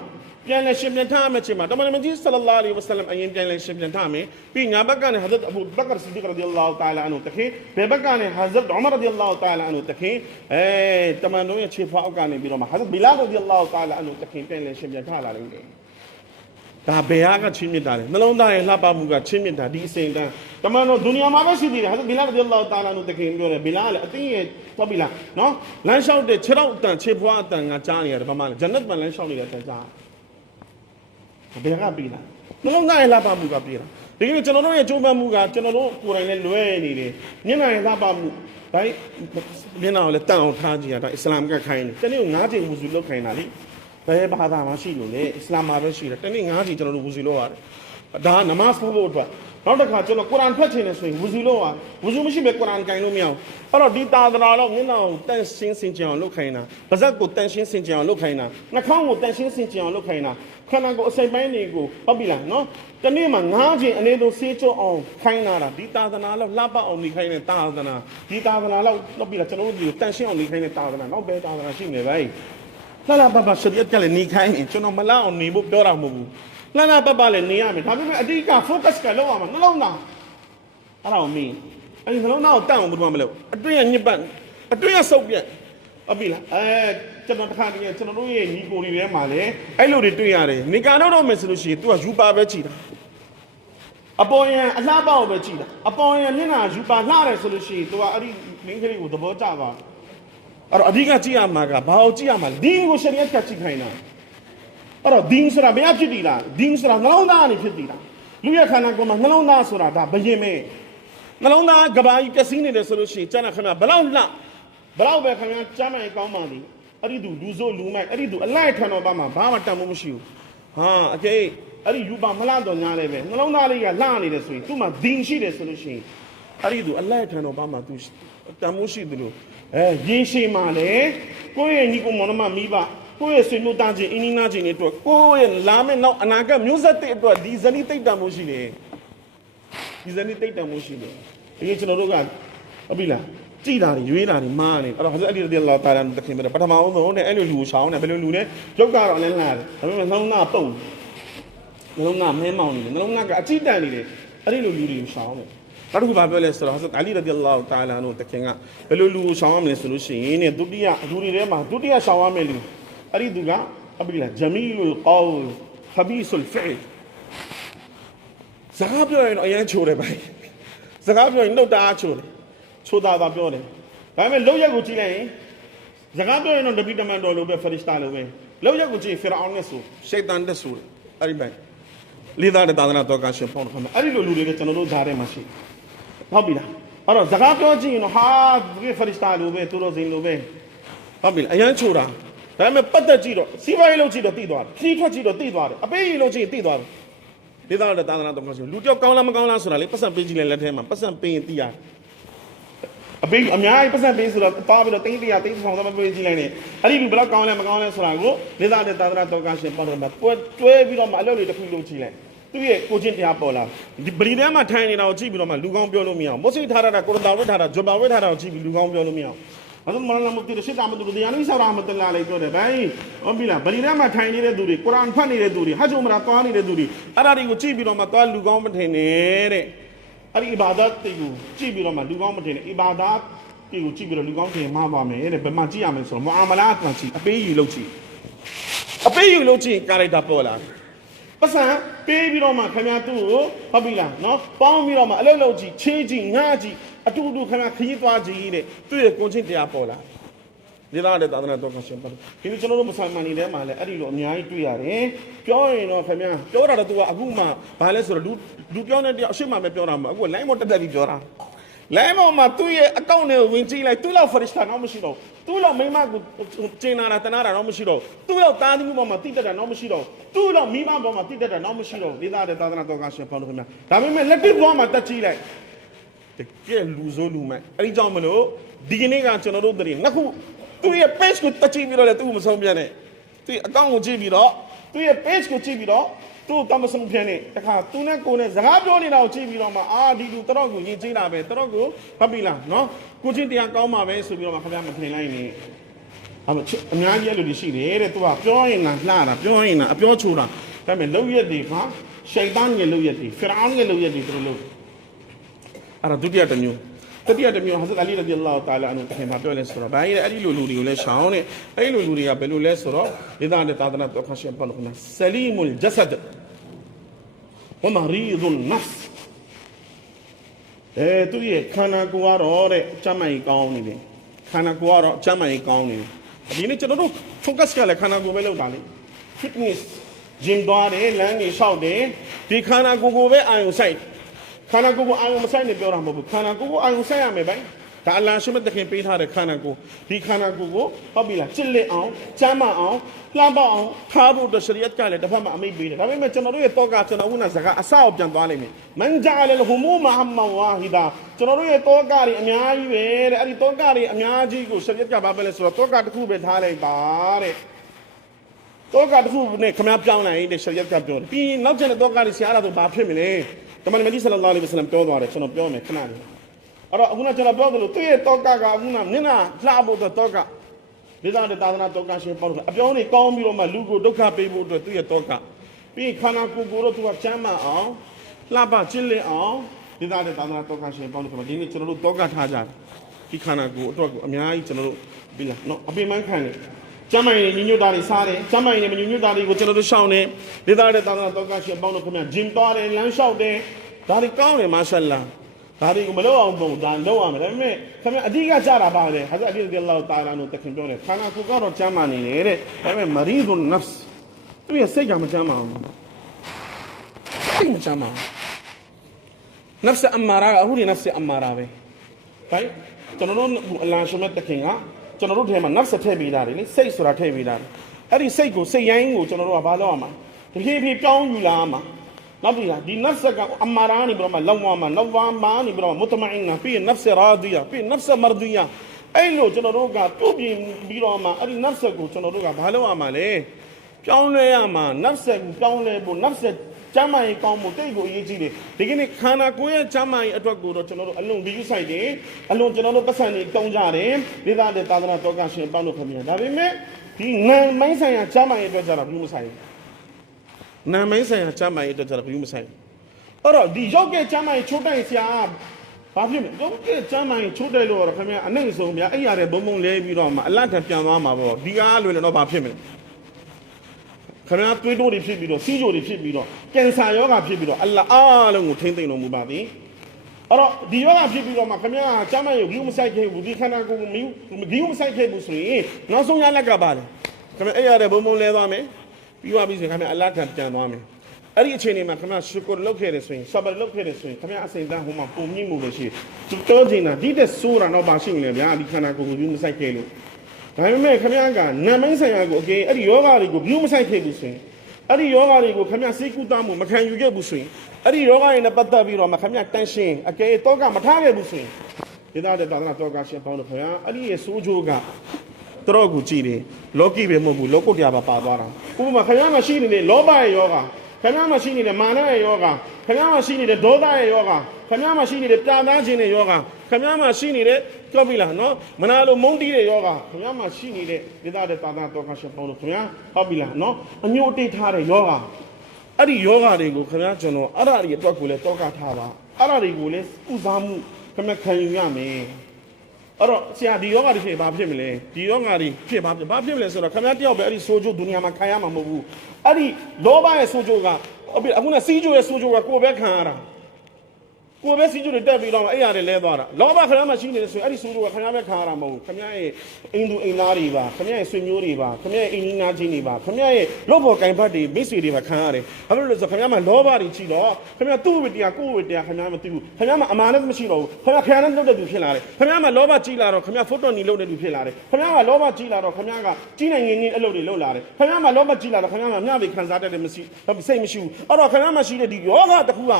ပြန်လဲရှင်ပြန်ထားမယ်ချိန်မှာတမန်တော်ကြီးဆလ္လာလာဟ်အလိုင်းဝါဆလမ်အရင်ပြန်လဲရှင်ပြန်ထားမယ်ပြီးငါဘက်ကနေဟာဇတ်အဘူဘကရ်ဆစ်ဒီကရဒီအလ္လာဟ်တာအာလာအနုတခင်ဘယ်ဘက်ကနေဟာဇတ်ဥမာရဒီအလ္လာဟ်တာအာလာအနုတခင်တမန်တော်ရဲ့ခြေဖွားအောက်ကနေပြီးတော့မှဟာဇတ်ဘီလာရဒီအလ္လာဟ်တာအာလာအနုတခင်ပြန်လဲရှင်ပြန်ထားလာလိမ့်မယ်ဒါဘယ်ဟာကချင်းမြတ်တာလဲနှလုံးသားရဲ့လှပမှုကချင်းမြတ်တာဒီအစဉ်တန်းတမန်တော်ဒုနီယာမှာပဲရှိသေးတယ်ဟာဇတ်ဘီလာရဒီအလ္လာဟ်တာအာလာအနုတခင်ပြောတယ်ဘီလာလည်းအသိရဲ့ဟုတ်ပြီလားနော်လမ်းလျှောက်တဲ့ခြေထောက်အတန်ခြေဖွားအတန်ကကြားနေရတယ်ဘာမှလဲဂျန်နတ်မှာလမ်းလျှောက်နေတဲ့အတန်ကြားဘယ်ကပြီးလားနှလုံးသားရဲ့လှပမှုကပြီးလားဒီကနေ့ကျွန်တော်တို့ရဲ့ကြိုးပမ်းမှုကကျွန်တော်တို့ကိုယ်တိုင်လည်းလွဲနေတယ်မျက်နှာရဲ့လှပမှုဒါမျက်နှာကိုလည်းတန်အောင်ထားကြည့်ရတာအစ္စလာမ်ကခိုင်းတယ်တနေ့ကို9ချိန်ဝူဇူလုပ်ခိုင်းတာလေဘယ်ဘာသာမှရှိလို့လေအစ္စလာမ်မှာပဲရှိတယ်တနေ့9ချိန်ကျွန်တော်တို့ဝူဇူလုပ်ရတယ်ဒါနမတ်ဖို့အတွက်နောက်တစ်ခါကျွန်တော်ကုရ်အာန်ဖတ်ချင်တယ်ဆိုရင်ဝူဇူလုပ်ရတယ်ဝူဇူမရှိပဲကုရ်အာန်ကိုင်လို့မရအောင်အဲ့တော့ဒီတာသနာတော့မျက်နှာကိုတန်ရှင်းစင်ကြအောင်လုပ်ခိုင်းတာပါးစပ်ကိုတန်ရှင်းစင်ကြအောင်လုပ်ခိုင်းတာနှာခေါင်းကိုတန်ရှင်းစင်ကြအောင်လုပ်ခိုင်းတာခန္ဓာကိုယ်အစိပ်ပိုင်းတွေကိုဟုတ်ပြီလားနော်တနေ့မှာ9ချိန်အနေနဲ့ဆေးကြောအောင်ခိုင်းလာတာဒီတာသနာတော့လှပအောင်နေခိုင်းတဲ့တာသနာဒီတာသနာတော့ဟုတ်ပြီလားကျွန်တော်တို့ဒီတန်ရှင်းအောင်နေခိုင်းတဲ့တာသနာနောက်ပဲတာသနာရှိနေပဲလှပရှရီယတ်ကလည်းနေခိုင်းရင်ကျွန်တော်မလောက်အောင်နေဖို့ပြောတာမဟုတ်ဘူးလှပလည်းနေရမယ်ဒါပေမဲ့အဓိက focus ကလောက်ရမှာနှလုံးသားအဲ့ဒါကိုမင်းအဲ့ဒီနှလုံးသားကိုတန့်အောင်ဘယ်လိုမှမလုပ်အတွင်းရညစ်ပတ်အတွင်းရစုပ်ပြက်ဟုတ်ပြီလားကျွန်တော်တစ်ခါတည်းကျွန်တော်တို့ရဲ့ညီကိုတွေထဲမှာလည်းအဲ့လိုတွေတွေ့ရတယ်နေကာတော့မယ်ဆိုလို့ရှိရင် तू ကယူပါပဲကြည်တာအပေါ်ရန်အလှပအောင်ပဲကြည်တာအပေါ်ရန်မျက်နှာယူပါလှတယ်ဆိုလို့ရှိရင် तू ကအဲ့ဒီမင်းကလေးကိုသဘောကျသွားအဲ့တော့အဓိကကြည့်ရမှာကဘာကိုကြည့်ရမှာဒီကိုရှရီယတ်ကကြည့်ခိုင်းတာအဲ့တော့ဒီဆိုတာဘယ်အဖြစ်တည်လားဒီဆိုတာနှလုံးသားအနေဖြစ်တည်လားလူရဲ့ခန္ဓာကိုယ်မှာနှလုံးသားဆိုတာဒါဘယင်မဲနှလုံးသားကဘာကြီးပျက်စီးနေတယ်ဆိုလို့ရှိရင်ကျန်တာခဏဘလောက်လှဘလောက်ပဲခင်ဗျာကျမ်းနိုင်ကောင်းပါသည်အဲ့ဒီသူလူဆိုးလူမိုက်အဲ့ဒီသူအလိုက်ထန်တော်ပါမှာဘာမှတန်ဖို့မရှိဘူးဟာအကေအဲ့ဒီယူပါမလှတော့ညာလည်းပဲနှလုံးသားလေးကလှနေတယ်ဆိုရင်သူ့မှာဒင်းရှိတယ်ဆိုလို့ရှိရင်အဲ့ဒီသူအလိုက်ထန်တော်ပါမှာသူတန်ဖို့ရှိတယ်လို့ရေရှည်မှာလေကိုယ့်ရဲ့ညီကိုမောင်နှမမိဘကိုယ့်ရဲ့ဆွေမျိုးသားချင်းအင်းနီးနားချင်းတွေအတွက်ကိုယ့်ရဲ့လာမယ့်နောက်အနာဂတ်မျိုးဆက်တွေအတွက်ဒီဇနီးတိတ်တံမှုရှိတယ်ဒီဇနီးတိတ်တံမှုရှိတယ်ဒီကျွန်တော်တို့ကဟုတ်ပြီလားကြည်တာတွေရွေးတာတွေမားနေအဲ့တော့ဟာဇတ်အလီရဒီအလ္လာဟ်တာအာလာတခင်ပဲပထမအောင်ဆုံးနဲ့အဲ့လိုလူကိုရှောင်းတယ်ဘယ်လိုလူလဲရုပ်ကတော့လည်းလှတယ်ဒါပေမဲ့နှလုံးသားပုတ်နှလုံးသားမဲမောင်နေတယ်နှလုံးသားကအကြည့်တန်နေတယ်အဲ့ဒီလိုလူတွေကိုရှောင်းတယ်နောက်တစ်ခုဘာပြောလဲဆိုတော့ဟာဇတ်အလီရဒီအလ္လာဟ်တာအာလာတို့တခင်ကဘယ်လိုလူကိုရှောင်းရမလဲဆိုလို့ရှိရင်ဒုတိယလူတွေထဲမှာဒုတိယရှောင်းရမယ်လူအဲ့ဒီသူကအဘိလာဂျမီလ်ကောလ်ခဘီဆူလ်ဖီလ်စကားပြောရင်တော့အရင်ချိုးတယ်ဗျစကားပြောရင်နှုတ်တအားချိုးတယ်ချိုးသားပြောတယ်ဒါပေမဲ့လောက်ရက်ကိုကြည့်လိုက်ရင်စကားပြောရင်တော့တပိတမန်တော်လိုပဲဖရစ်တာလိုပဲလောက်ရက်ကိုကြည့်ဖီရအောင်နဲ့ဆိုရှိတ်တန်တဲ့ဆိုအဲ့ဒီဘက်လိသားတဲ့သာသနာတော်ကရှင်ပေါင်းတော့အဲ့ဒီလိုလူတွေကကျွန်တော်တို့ဓာတ်ထဲမှာရှိဟုတ်ပြီလားအဲ့တော့စကားပြောကြည့်ရင်တော့ဟာဒီဖရစ်တာလိုပဲသူတို့စင်လိုပဲဟုတ်ပြီလားအရင်ချိုးတာဒါပေမဲ့ပတ်သက်ကြည့်တော့စီးပွားရေးလုပ်ကြည့်တော့သိသွားတယ်ဖြီးထွက်ကြည့်တော့သိသွားတယ်အပေးရေးလုပ်ကြည့်သိသွားတယ်ဒီသားတဲ့သာသနာတော်ကရှင်လူတယောက်ကောင်းလားမကောင်းလားဆိုတာလေပတ်စံပေးကြည့်လိုက်လက်ထဲမှာပတ်စံပေးရင်သိရတယ်အပေးအများကြီးပတ်စံပေးဆိုတော့ပါပြီးတော့တိတ်တရားတိတ်ဖောင်တော့ပေးကြည့်လိုက်နေအဲ့ဒီလူဘယ်တော့ကောင်းလဲမကောင်းလဲဆိုတာကိုဒီသားတဲ့သာသနာတော်ကရှင်ပေါ့တော့တွဲပြီးတော့မှအလုပ်တွေတစ်ခုလုပ်ကြည့်လိုက်သူရဲ့ကိုချင်းတရားပေါ်လာဒီဗလီထဲမှာထိုင်နေတာကိုကြည့်ပြီးတော့မှလူကောင်းပြောလို့မရအောင်မုတ်စိတ်ထားတာကိုရတာဝိထားတာဂျွန်ပါဝိထားတာကိုကြည့်ပြီးလူကောင်းပြောလို့မရအောင် Hazrat Maulana Mufti Rashid Ahmad Rudiyani Sahib rahmatullah alayhi ပြောတယ်ဗျာဟုတ်ပြီလားဗလီထဲမှာထိုင်နေတဲ့သူတွေကုရ်အာန်ဖတ်နေတဲ့သူတွေဟဂျ်ဥမရာသွားနေတဲ့သူတွေအဲ့ဒါတွေကိုကြည့်ပြီးတော့မှသွားလူကောင်းမထင်နဲ့တဲ့အဲ့ဒီအီဘာဒတ်တွေကိုကြည့်ပြီးတော့မှလူကောင်းမထင်နဲ့အီဘာဒတ်တွေကိုကြည့်ပြီးတော့လူကောင်းထင်မှားပါမယ်တဲ့ဘယ်မှာကြည့်ရမလဲဆိုတော့မူအာမလာတ်မှာကြည့်အပေးယူလုပ်ကြည့်အပေးယူလုပ်ကြည့်ကာရိုက်တာပေါ်လာပတ်စံပေးပြီးတော့မှခင်ဗျားသူ့ကိုဟုတ်ပြီလားနော်ပေါင်းပြီးတော့မှအလုပ်လုပ်ကြည့်ချေးကြည့်ငှားကြည့်အတူတူခင်ဗျားခရီးသွားကြည့်တဲ့သူ့ရဲ့ကိုချင်းတရားပေါ်လာဒီသားတဲ့သာသနာတော်ကရှင်ပါတယ်ဒီလိုကျွန်တော်တို့မဆိုင်မန်နေထဲမှာလည်းအဲ့ဒီလိုအများကြီးတွေ့ရတယ်ပြောရင်တော့ခင်ဗျားပြောတာတော့ तू ကအခုမှဘာလဲဆိုတော့လူပြောနေတဲ့အရှိမှပဲပြောတာမဟုတ်အခုလိုင်းမတက်တက်ပြီးပြောတာလိုင်းမမှာသူ့ရဲ့အကောင့်နဲ့ဝင်ကြည့်လိုက်သူ့လောက်ဖရစ်တာတော့မရှိတော့သူ့လောက်မိမကိုကျင်းနာတာတနာတာတော့မရှိတော့သူ့လောက်သားသမီးပေါ်မှာတိတက်တာတော့မရှိတော့သူ့လောက်မိမပေါ်မှာတိတက်တာတော့မရှိတော့ဒီသားတဲ့သာသနာတော်ကရှင်ပေါ့လို့ခင်ဗျာဒါပေမဲ့လက်တွေ့ပေါ်မှာတက်ကြည့်လိုက်တကယ်လူစိုးလူမဲ့အဲ့ဒီကြောင့်မလို့ဒီကနေ့ကကျွန်တော်တို့တည်းနှစ်ခုသူ့ရဲ့ page ကိုတက်ကြည့်ပြီးတော့လည်းသူ့မဆုံးပြန်နဲ့သူ့အကောင့်ကိုကြည့်ပြီးတော့သူ့ရဲ့ page ကိုကြည့်ပြီးတော့သူ့တမဆုံးပြန်နဲ့တခါသူနဲ့ကိုနဲ့စကားပြောနေတာကိုကြည့်ပြီးတော့မှဒီလူတော်ကိုယဉ်ကျေးတာပဲတော်ကိုဟုတ်ပြီလားနော်ကိုချင်းတရားကောင်းမှာပဲဆိုပြီးတော့မှခင်ဗျားမထင်လိုက်နဲ့အများကြီးအဲ့လိုရှိတယ်တဲ့သူကပြောရင်လားလှတာပြောရင်လားအပြောချိုးတာဒါပေမဲ့လုံရက်တွေကရှိုက်တန်းရဲ့လုံရက်တွေဖီရောင်းရဲ့လုံရက်တွေသူတို့လို့အဲ့ဒါဒုတိယတစ်မျိုးတတိယတစ်မျိုး Hazrat Ali radiyallahu ta'ala anhu ခင်ဗျာပြောလဲဆိုတော့ဘာကြီးလဲအဲ့ဒီလိုလူတွေကိုလည်းရှောင်းတဲ့အဲ့ဒီလိုလူတွေကဘယ်လိုလဲဆိုတော့ဒီသားတဲ့သာသနာတော်ခရှင်ပေါ့လို့ခင်ဗျာ Salimul Jasad wa Maridun Nafs သူရဲ့ခန္ဓာကိုယ်ကတော့တဲ့ကျမ်းမာရေးကောင်းနေတယ်ခန္ဓာကိုယ်ကတော့ကျမ်းမာရေးကောင်းနေတယ်ဒီနေ့ကျွန်တော်တို့ focus ကလည်းခန္ဓာကိုယ်ပဲလုပ်တာလေ fitness gym သွားတယ်လမ်းကြီးလျှောက်တယ်ဒီခန္ဓာကိုယ်ကိုပဲအာရုံစိုက်ခန္ဓာကိုယ်ကိုအာရုံမစိုက်နဲ့ပြောတာမဟုတ်ဘူးခန္ဓာကိုယ်ကိုအာရုံစိုက်ရမယ်ဗျာဒါအလ္လာဟ်ရှိမတခင်ပေးထားတဲ့ခန္ဓာကိုယ်ဒီခန္ဓာကိုယ်ကိုဟုတ်ပြီလားချစ်လက်အောင်ကျမ်းမာအောင်လှမ်းပေါအောင်ထားဖို့အတွက်ရှရီယတ်ကလည်းတစ်ဖက်မှာအမိန့်ပေးတယ်ဒါပေမဲ့ကျွန်တော်တို့ရဲ့တောကကျွန်တော်ခုနစကားအစအောင်ပြန်သွားလိမ့်မယ်မန်ဂျာလ်ဟူမူမဟမ်မန်ဝါဟီဒါကျွန်တော်တို့ရဲ့တောကတွေအများကြီးပဲတဲ့အဲ့ဒီတောကတွေအများကြီးကိုရှရီယတ်ကဘာပဲလဲဆိုတော့တောကတစ်ခုပဲထားလိုက်ပါတဲ့တောကတစ်ခုနဲ့ခမည်းပြောင်းလိုက်တဲ့ရှရီယတ်ကပြောတယ်ပြီးနောက်ကျတဲ့တောကတွေဆရာလာဆိုဘာဖြစ်မလဲတမန်မကြီးဆလ္လာလာဟ်အလိုင်ဝါဆလမ်ပြောသွားတယ်ကျွန်တော်ပြောမယ်ခဏလေးအဲ့တော့အခုနကျွန်တော်ပြောသလိုသူ့ရဲ့တောကကအခုနမျက်နှာလှဖို့တော့တောကဒီသားတဲ့သာသနာတောကရှင်ပေါ့လို့အပြောင်းတွေကောင်းပြီးတော့မှလူကိုဒုက္ခပေးဖို့အတွက်သူ့ရဲ့တောကပြီးခန္ဓာကိုယ်ကိုတော့သူကချမ်းသာအောင်လှပချစ်လက်အောင်ဒီသားတဲ့သာသနာတောကရှင်ပေါ့လို့ဆိုတော့ဒီနေ့ကျွန်တော်တို့တောကထားကြတယ်ဒီခန္ဓာကိုယ်အတွက်ကိုအများကြီးကျွန်တော်တို့ပြီးလားနော်အပင်ပန်းခံတယ်ကျမ်းမာရေးညညွတ်တာတွေစားတယ်ကျမ်းမာရေးနဲ့မညညွတ်တာတွေကိုကျွန်တော်တို့ရှောင်တယ်ဒေသတဲ့သာသနာတော်ကရှင်ပေါင်းလို့ခင်ဗျာဂျင်သွားတယ်လမ်းလျှောက်တယ်ဒါတွေကောင်းတယ်မာရှာအလ္လာဒါတွေကိုမလုပ်အောင်ပုံဒါလုပ်ရမယ်ဒါပေမဲ့ခင်ဗျာအဓိကကြတာပါလေဟာဇာအလီရဒီအလ္လာဟူတာအာလာတို့တခင်ပြောတယ်ခန္ဓာကိုယ်ကတော့ကျမ်းမာနေတယ်တဲ့ဒါပေမဲ့မရီဒွန်နဖ်စ်သူရဲ့စိတ်ကမကျမ်းမာဘူးစိတ်မကျမ်းမာဘူးနဖ်စ်အမာရာအခုဒီနဖ်စ်အမာရာပဲဒါကျွန်တော်တို့အလ္လာဟ်ရှမတ်တခင်ကကျွန်တော်တို့ထဲမှာနဖ်စ်ထည့်ပေးတာလေစိတ်ဆိုတာထည့်ပေးတာအဲ့ဒီစိတ်ကိုစိတ်ရိုင်းကိုကျွန်တော်တို့ကဘာလုပ်ရမှာတဖြည်းဖြည်းပြောင်းယူလာမှာနောက်ပြီးဒီနဖ်စ်ကအမာရာနေပြီးတော့မှလောက်ဝါမှာလောက်ဝါမှာနေပြီးတော့မုတမအင်နာပြီးနဖ်စ်ရာဒီယာပြီးနဖ်စ်မရဒီယာအဲ့လိုကျွန်တော်တို့ကပြုတ်ပြင်ပြီးတော့မှအဲ့ဒီနဖ်စ်ကိုကျွန်တော်တို့ကဘာလုပ်ရမှာလဲပြောင်းလဲရမှာနဖ်စ်ကိုပြောင်းလဲဖို့နဖ်စ်ကျမ်းမာရေးကောင်းမှုတိတ်ကိုအရေးကြီးတယ်ဒီကနေ့ခန္ဓာကိုယ်ရဲ့ကျမ်းမာရေးအတွက်ကိုတော့ကျွန်တော်တို့အလွန်ဂရုစိုက်တယ်အလွန်ကျွန်တော်တို့ပတ်စံတွေတုံးကြတယ်ဒေသတဲ့သာသနာတော်ကရှင်ပေါင်းလို့ခင်ဗျာဒါပေမဲ့ဒီနာမိုင်းဆိုင်ရာကျမ်းမာရေးအတွက်ကြတော့ဘူးမဆိုင်ဘူးနာမိုင်းဆိုင်ရာကျမ်းမာရေးအတွက်ကြတော့ဘူးမဆိုင်ဘူးအဲ့တော့ဒီရုပ်ကကျမ်းမာရေးချိုးတိုက်ဆရာဘာဖြစ်လဲရုပ်ကကျမ်းမာရေးချိုးတိုက်လို့တော့ခင်ဗျာအနိုင်ဆုံးဗျာအဲ့ရတဲ့ဘုံဘုံလဲပြီးတော့မှအလတ်ထပြန်သွားမှာပေါ့ဒီကားလွယ်လည်းတော့ဘာဖြစ်မလဲခဏသွေးတိုးတွေဖြစ်ပြီးတော့စီးကြိုတွေဖြစ်ပြီးတော့ကင်ဆာယောဂဖြစ်ပြီးတော့အလ္လာဟ်အားလုံးကိုထိမ့်သိမ့်တော်မူပါသည်အဲ့တော့ဒီယောဂဖြစ်ပြီးတော့မှခင်ဗျာကျမ်းမာရေးဂိူးမဆိုင်ခဲ့ဘူးဒီခန္ဓာကိုယ်ကိုဂိူးမဆိုင်ခဲ့ဘူးဆိုရင်နောက်ဆုံးရလက်ကပါလေခင်ဗျာအဲ့ရတဲ့ဘုံဘုံလဲသွားမယ်ပြီးသွားပြီဆိုခင်ဗျာအလ္လာဟ်ထပြန်သွားမယ်အဲ့ဒီအချိန်လေးမှာခင်ဗျာရှုကုရ်လုပ်ခဲ့တယ်ဆိုရင်ဆဘရ်လုပ်ခဲ့တယ်ဆိုရင်ခင်ဗျာအစိမ့်တန်းဟိုမှာပုံမြင့်မှုလို့ရှိသူတောချင်တာဒီတဲ့ဆိုးတာတော့ပါရှိနေလေဗျာဒီခန္ဓာကိုယ်ကိုဂိူးမဆိုင်ခဲ့လို့ဒါပေမဲ့ခင်ဗျာကနာမိုင်းဆိုင်ရာကိုအကယ်အဲ့ဒီယောဂတွေကိုဂိူးမဆိုင်ခဲ့ဘူးဆိုရင်အဲ့ဒီယောဂတွေကိုခင်ဗျစိတ်ကူးတာမှုမခံယူခဲ့ဘူးဆိုရင်အဲ့ဒီယောဂတွေနဲ့ပတ်သက်ပြီးတော့ခင်ဗျတန်ရှင်းအကယ်တော့ကမထားခဲ့ဘူးဆိုရင်ဒီသားတဲ့သာသနာတော်ကရှင်ပေါင်းလို့ခင်ဗျအဲ့ဒီရဲ့စိုးကြိုးကတော်ကိုကြည့်တယ်လောကီပဲမဟုတ်ဘူးလောကုတ္တရာပါပါသွားတာဥပမာခင်ဗျမှာရှိနေတဲ့လောဘရဲ့ယောဂခင်ဗျမှာရှိနေတဲ့မာနရဲ့ယောဂခင်ဗျမှာရှိနေတဲ့ဒေါသရဲ့ယောဂခင်ဗျမှာရှိနေတဲ့ပြာသားခြင်းရဲ့ယောဂခ ခင်ဗျားမှာရှိနေတဲ့ကြောက်ပြီလားနော်မနာလိုမုန်းတီးတဲ့ယောဂခင်ဗျားမှာရှိနေတဲ့ဒေသတဲ့တာတာတောကရှင်ပေါင်းလို့ခင်ဗျာဟုတ်ပြီလားနော်အညို့တိတ်ထားတဲ့ယောဂအဲ့ဒီယောဂတွေကိုခင်ဗျားကျွန်တော်အဲ့ဒါတွေအတွက်ကိုလည်းတောကထားပါအဲ့ဒါတွေကိုလည်းဥစားမှုခင်ဗျားခံယူရမယ်အဲ့တော့ဆရာဒီယောဂတွေဖြစ်ဘာဖြစ်မလဲဒီယောဂတွေဖြစ်ဘာဖြစ်မလဲဆိုတော့ခင်ဗျားတယောက်ပဲအဲ့ဒီဆိုးကျိုးဒုနီယာမှာခံရမှာမဟုတ်ဘူးအဲ့ဒီလောဘရဲ့ဆိုးကျိုးကအခုနစီးကျိုးရဲ့ဆိုးကျိုးကကိုယ်ပဲခံရတာကိုယ်ပဲစီးကျိုးတွေတက်ပြီးတော့အဲ့ရတယ်လဲသွားတာလောဘခင်ဗျားမှာရှိနေတယ်ဆိုရင်အဲ့ဒီဆိုးကျိုးကခင်ဗျားပဲခံရတာမဟုတ်ဘူးခင်ဗျားရဲ့အင်းသူအင်းသားတွေပါခင်ဗျားရဲ့ဆွေမျိုးတွေပါခင်ဗျားရဲ့အင်းနီးနားချင်းတွေပါခင်ဗျားရဲ့လောဘော်ကင်ဘတ်တွေမိတ်ဆွေတွေပါခံရတယ်ဘာဖြစ်လို့လဲဆိုတော့ခင်ဗျားမှာလောဘတွေရှိတော့ခင်ဗျားသူ့ဝိတရားကိုယ့်ဝိတရားခင်ဗျားမသိဘူးခင်ဗျားမှာအမာနဲ့မရှိတော့ဘူးခင်ဗျားခရမ်းနဲ့လုပ်တဲ့သူဖြစ်လာတယ်ခင်ဗျားမှာလောဘကြီးလာတော့ခင်ဗျားဖုတ်တော်နီလုပ်တဲ့သူဖြစ်လာတယ်ခင်ဗျားမှာလောဘကြီးလာတော့ခင်ဗျားကကြီးနိုင်ငင်းငင်းအလုပ်တွေလုပ်လာတယ်ခင်ဗျားမှာလောဘကြီးလာတော့ခင်ဗျားမှာမျှဝေခံစားတတ်တယ်မရှိစိတ်မရှိဘူးအဲ့တော့ခင်ဗျားမှာရှိတဲ့ဒီယောဂတစ်ခုက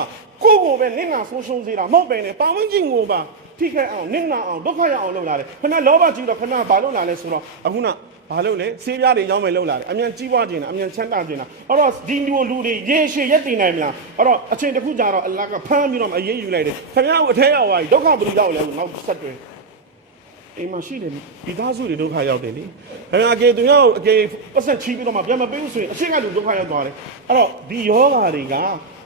ကိုယ့်ကိုပဲနင့်နာဆုံးရှုံးစေတာမဟုတ်ပဲနဲ့ပါဝင်ခြင်းကိုပါထိခိုက်အောင်နင့်နာအောင်ဒုက္ခရအောင်လုပ်လာတယ်ခင်ဗျားလောဘကြီးတော့ခင်ဗျားဘာလုပ်လာလဲဆိုတော့အခုနဘာလို့လဲဆေးပြားတွေရောင်းမယ်လုပ်လာတယ်အမြန်ကြီးပွားခြင်းတာအမြန်ချမ်းသာခြင်းတာအဲ့တော့ဒီမျိုးလူတွေရေရှည်ရက်တည်နိုင်မလားအဲ့တော့အချိန်တစ်ခုကြာတော့အလ္လာဟ်ကဖမ်းပြီးတော့အရေးယူလိုက်တယ်ခင်ဗျားကိုအထဲရောက်သွားပြီဒုက္ခဘယ်လိုရောက်လဲနောက်ဆက်တွဲအိမ်မှာရှိတယ်ဒီသားစုတွေဒုက္ခရောက်တယ်လေခင်ဗျားအကေသူရောက်အကေပတ်ဆက်ချီးပြီးတော့မှပြန်မပေးဘူးဆိုရင်အချိန်ကလူဒုက္ခရောက်သွားတယ်အဲ့တော့ဒီယောဂါတွေက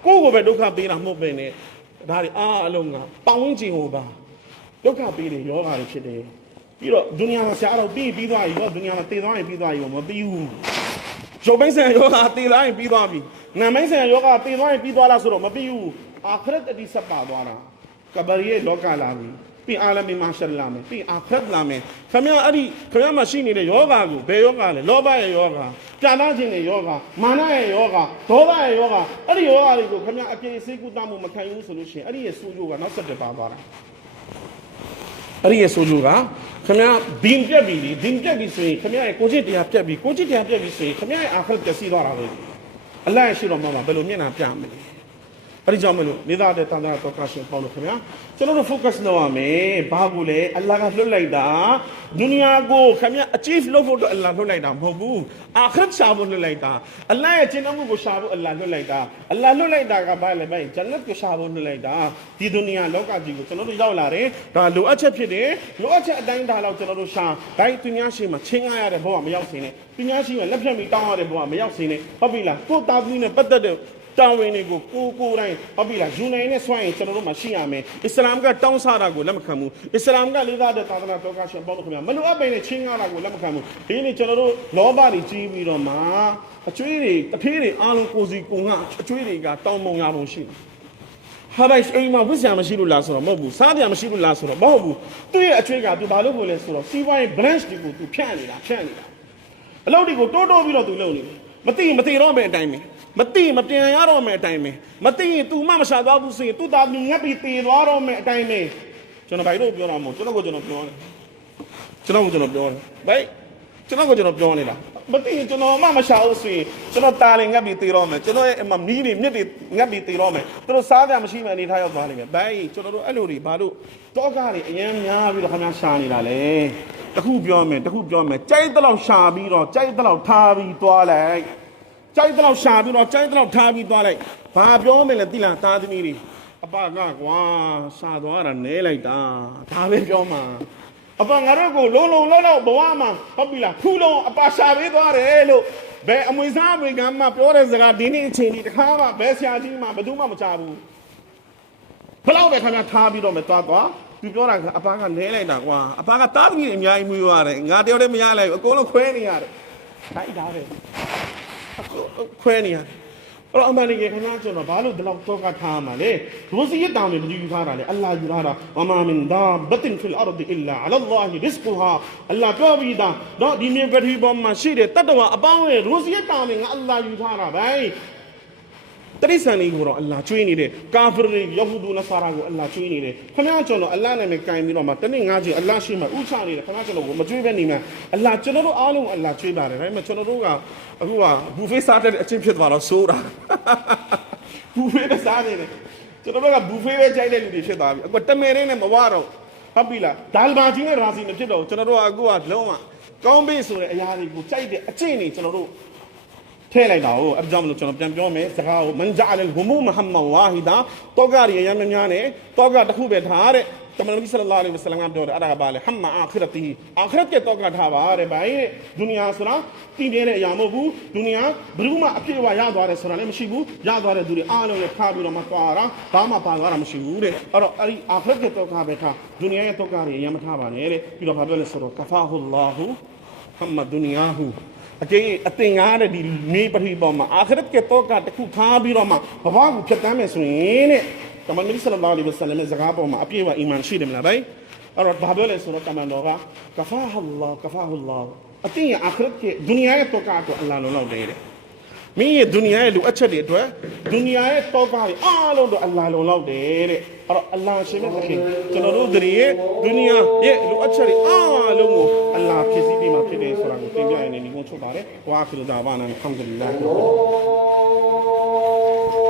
ကိုယ့်ကိုပဲဒုက္ခပေးတာမဟုတ်ပဲနဲ့ဒါတွေအားအလုံးကပေါင်းခြင်းဟောပါဒုက္ခပေးတယ်ယောဂါတွေဖြစ်တယ်ပြီးတော့ဒုနီယာမှာဆရာတော်ပြီးသွားပြီတော့ဒုနီယာမှာတည်သွားရင်ပြီးသွားပြီမပြီးဘူးရုပ်ပိုင်းဆိုင်ယောဂါတည်သွားရင်ပြီးသွားပြီနာမ်ပိုင်းဆိုင်ယောဂါတည်သွားရင်ပြီးသွားလားဆိုတော့မပြီးဘူးအာခရတ်အတိဆက်ပါသွားတာကဘာရီရဲ့လောကလာပြီပြီးအာလမီမာရှလာမယ်ပြီးအာခရတ်လာမယ်ခင်ဗျာအဲ့ဒီခင်ဗျာမှာရှိနေတဲ့ယောဂါကိုဘယ်ယောဂါလဲလောဘရဲ့ယောဂါပြာနာခြင်းရဲ့ယောဂါမာနရဲ့ယောဂါဒေါသရဲ့ယောဂါအဲ့ဒီယောဂါတွေကိုခင်ဗျာအပြေစိတ်ကူတမှုမခံဘူးဆိုလို့ရှိရင်အဲ့ဒီရဲ့ဆိုးကျိုးကနောက်ဆက်တွဲပါသွားတာအဲ့ဒီရဲ့ဆိုးကျိုးကခင်ဗျာဒင်းပြက်ပြီလေဒင်းပြက်ပြီဆိုရင်ခင်ဗျာရဲ့ကိုจิตတရားပြက်ပြီကိုจิตတရားပြက်ပြီဆိုရင်ခင်ဗျာရဲ့အာခရတ်ပျက်စီးသွားတာပဲအလ္လာဟ်ရှိတော်မှာဘယ်လိုမျက်နှာပြမလဲအဲ့ဒီကြောင့်မလို့နေသားတဲ့တန်တာတော့ကရှင်ပေါ့လို့ခင်ဗျာကျွန်တော်တို့ focus လုပ်ရမယ်ဘာကိုလဲအလ္လာဟ်ကလွတ်လိုက်တာဒုနီယာကိုခင်ဗျာ achieve လုပ်ဖို့တော့အလ္လာဟ်လွတ်လိုက်တာမဟုတ်ဘူးအာခရတ်ရှာဖို့လွတ်လိုက်တာအလ္လာဟ်ရဲ့ကျင့်တော်မူကိုရှာဖို့အလ္လာဟ်လွတ်လိုက်တာအလ္လာဟ်လွတ်လိုက်တာကဘာလဲဗျဂျန်နတ်ကိုရှာဖို့လွတ်လိုက်တာဒီဒုနီယာလောကကြီးကိုကျွန်တော်တို့ရောက်လာတယ်ဒါလိုအပ်ချက်ဖြစ်တယ်လိုအပ်ချက်အတိုင်းဒါတော့ကျွန်တော်တို့ရှာဒိုင်းသူများရှိမှချင်းကားရတဲ့ဘဝမရောက်စေနဲ့သူများရှိမှလက်ဖြတ်ပြီးတောင်းရတဲ့ဘဝမရောက်စေနဲ့ဟုတ်ပြီလားကိုယ်တာသမီးနဲ့ပတ်သက်တဲ့တောင်းဝင်တွေကိုကိုတိုင်းဟုတ်ပြီလားယူနိုင်နဲ့ဆွမ်းရင်ကျွန်တော်တို့မှရှိရမယ်အစ္စလာမ်ကတောင်းစားတာကိုလက်မခံဘူးအစ္စလာမ်ကလေးသားတဲ့သာသနာတော်ကရှင်ပေါင်းလို့ခင်ဗျာမလိုအပ်ပဲနဲ့ချင်းကားတာကိုလက်မခံဘူးဒီနေ့ကျွန်တော်တို့လောဘတွေကြီးပြီးတော့မှအကျွေးတွေတထေးတွေအားလုံးကိုစီကိုငါအကျွေးတွေကတောင်းမုံရပုံရှိတယ်ဟာဘိုက်အိမ်မှာဝိဇ္ဇာမရှိလို့လားဆိုတော့မဟုတ်ဘူးစားပြန်မရှိလို့လားဆိုတော့မဟုတ်ဘူးသူ့ရဲ့အကျွေးကသူဘာလို့ဖို့လဲဆိုတော့စီးပွားရေး branch တွေကိုသူဖြန့်နေတာအလုပ်တွေကိုတိုးပြီးတော့သူလုပ်နေတယ်မသိတော့မယ်အတိုင်းပဲမသိမပြန်ရတော့မယ်အတိုင်းပဲမသိရင် तू မှမရှာသွားဘူးဆိုရင် तू တာငတ်ပြီးတည်သွားတော့မယ်အတိုင်းပဲကျွန်တော်ဘာလို့ပြောတာမဟုတ်ကျွန်တော်ပြောတယ်ဘိုက်ကျွန်တော်ပြောနေတာမသိရင်ကျွန်တော်မှမရှာဘူးဆိုရင်ကျွန်တော်တာလည်းငတ်ပြီးတည်တော့မယ်ကျွန်တော်ရဲ့အမမီးတွေမြစ်တွေငတ်ပြီးတည်တော့မယ်သူတို့စားကြမရှိမှအနေထားရောက်သွားလိမ့်မယ်ဘိုက်ကျွန်တော်တို့အဲ့လိုတွေဘာလို့တောကားတွေအရင်များပြီးတော့ခင်ဗျားရှာနေတာလဲတခုပြောမယ်ကြိုက်တဲ့လောက်ရှာပြီးတော့ကြိုက်တဲ့လောက်ထားပြီးသွားလိုက်ကြိုက်တဲ့လောက်ရှာပြီးတော့ကြိုက်တဲ့လောက်ထားပြီးသွားလိုက်ဘာပြောမလဲတိလားသားသမီးတွေအပကကွာရှာသွားတာနဲလိုက်တာဒါပဲပြောမှာအပငါတို့ကိုလုံးလောက်ဘဝမှာဟုတ်ပြီလားဖူးလုံးအပရှာပေးသွားတယ်လို့ဘယ်အမွေစားအမွေကမ်းမှာပြောတဲ့စကားဒီနေ့အချိန်ဒီတခါမှဘယ်ဆရာကြီးမှဘယ်သူမှမချဘူးဘယ်လောက်ပဲခင်ဗျာထားပြီးတော့မယ်သွားသူပြောတာကအပကနဲလိုက်တာကွာအပကသားသမီးအများကြီးမွေးရတယ်ငါတယောက်တည်းမရလိုက်ဘူးအကုန်လုံးခွဲနေရတယ်တိုက်တာပဲခွဲနေရတယ်အဲ့တော့အမှန်တကယ်ခင်ဗျာကျွန်တော်ဘာလို့ဒီလောက်တော့ကထားမှာလဲရိုစီရတောင်းနေမယူထားတာလေအလ္လာဟ်ယူထားတာဝမာမင်ဒါဘတ်တင်ဖီလ်အာရဒ်အီလာအလ္လာဟ်ရစ်ကူဟာအလ္လာဟ်ပြောပြီးသားတော့ဒီမြေပထဝီပေါ်မှာရှိတဲ့တတ္တဝါအပေါင်းရဲ့ရိုစီရတောင်းနေငါအလ္လာဟ်ယူထားတာဗျိုင်းတရိษံတွေကိုတော့အလ္လာဟ်ကျွေးနေတယ်ကာဖီတွေယဟူဒူနဆာရာကိုအလ္လာဟ်ကျွေးနေတယ်ခင်ဗျာကျွန်တော်အလ္လာဟ်နဲ့ကင်ပြီးတော့မှတနေ့ငါးချိန်အလ္လာဟ်ရှိမှဥချနေတယ်ခင်ဗျာကျွန်တော်ကိုမကျွေးပဲနေမှအလ္လာဟ်ကျွန်တော်တို့အားလုံးအလ္လာဟ်ကျွေးပါတယ်ဒါပေမဲ့ကျွန်တော်တို့ကအခုကဘူဖေးစားတဲ့အချင်းဖြစ်သွားတော့စိုးတာဘူဖေးပဲစားနေတယ်ကျွန်တော်တို့ကဘူဖေးပဲကြိုက်တဲ့လူတွေဖြစ်သွားပြီအခုတမဲရင်းနဲ့မဝတော့ဟုတ်ပြီလားဒါလ်ဘာကြီးနဲ့ရာစီမဖြစ်တော့ကျွန်တော်တို့ကအခုကလုံးဝကောင်းပေးဆိုတဲ့အရာတွေကိုကြိုက်တဲ့အကျင့်တွေကျွန်တော်တို့ထဲလိုက်တာကိုအဲ့ကြောင့်မလို့ကျွန်တော်ပြန်ပြောမယ်စကားကိုမန်ဂျာအလ်ဟူမူမဟမ်မဝါဟီဒါတောကရီရမ်းများနဲ့တောကတစ်ခုပဲထားတဲ့ တမန်တော်ကြီးဆလလာလဟ်အလိုင်းဝါဆလမ်ကပြောတယ်အဲ့ဒါကဘာလဲဟမ်မာအာခရတ်တီအာခရတ်ကတောကထားပါတဲ့ဗျာဒုနီယာဆိုတာတည်တဲ့အရာမဟုတ်ဘူးဒုနီယာဘယ်သူမှအပြည့်အဝရသွားတယ်ဆိုတာလည်းမရှိဘူးရသွားတဲ့သူတွေအားလုံးလည်းထားပြီးတော့မှသွားတာဘာမှပါသွားတာမရှိဘူးတဲ့အဲ့တော့အဲ့ဒီအာခရတ်ကတောကပဲထားဒုနီယာရဲ့တောကတွေအရင်မထားပါနဲ့တဲ့ပြီးတော့ဘာပြောလဲဆိုတော့ကဖာဟူလာဟူဟမ်မာဒုနီယာဟူအကျဉ်းအတင်ကားတဲ့ဒီနေပရိပေါ်မှာအာခရတ်ကတောကတခုထားပြီးတော့မှဘဝကိုဖြတ်တန်းမယ်ဆိုရင်တဲ့တမန်တော်ကြီးဆလလာလဟ်အလိုင်းဝါဆလမ်ရဲ့စကားပေါ်မှာအပြည့်အဝအီမန်ရှိတယ်မလားဗျအဲ့တော့ဘာပြောလဲဆိုတော့တမန်တော်ကကဖာဟူလာအတင်းအာခရတ်ကဒုနီယာရဲ့တောကတော့အလ္လာဟ်လုံးလောက်တယ်တဲ့မင်းရဲ့ဒုနီယာရဲ့လူအချက်တွေအတွက်ဒုနီယာရဲ့တောကတွေအားလုံးတော့အလ္လာဟ်လုံးလောက်တယ်တဲ့အဲ့တော့အလ္လာဟ်ရှင်မဲ့ခင်ကျွန်တော်တို့တွေရဲ့ဒုနီယာရဲ့လူအချက်တွေအားလုံးကိုအလ္လာဟ်ဖြစ်စီပြီးမှဖြစ်တယ်ဆိုတာကိုသင်ပြရနေဒီကုန်းချုပ်ပါတယ်ဝါခရူဒါဘာနာအလ်ဟမ်ဒူလ illah